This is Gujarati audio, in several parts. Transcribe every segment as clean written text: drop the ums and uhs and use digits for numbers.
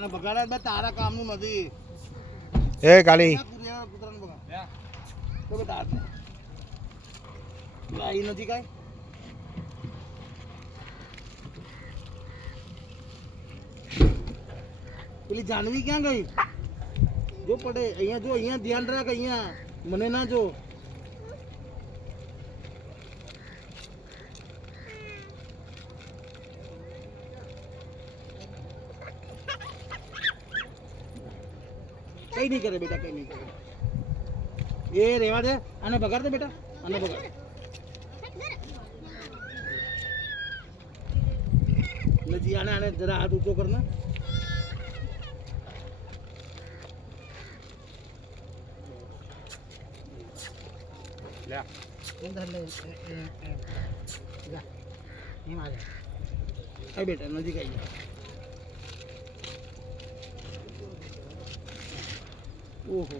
આને બગાડા બે તારા કામનું નથી એ કાલી કૂતરાને બગાડ તો બતા આઈ નથી કાઈ પેલી જાનવી ક્યાં ગઈ જો પડે અહીંયા જો અહીંયા ધ્યાન રાખ અહીંયા મને ના જો કઈ નહીં કરે બેટા કઈ નહીં કરે એ રેવા દે આને બગાડ દે બેટા આને બગાડ નજી આને જરા હાથ ઊંચો કર ને લે ઇધર લે જા એમ આ જા આ બેટા નજીક આવી જા ઓહો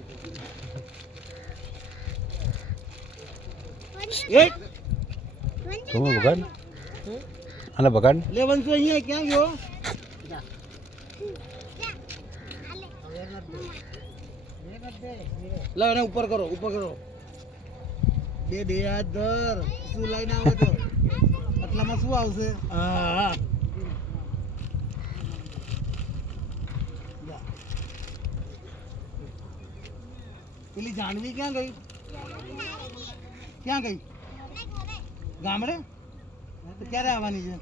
એ તું બગાડ આને બગાડ લે વંશુ અહીંયા ક્યાં ગયો લે એને ઉપર કરો બે હાથ ધર શું લઈને આવે તો આટલામાં શું આવશે હા પેલી જાનવી ક્યાં ગઈ ગામડે તો ક્યારે આવવાની છે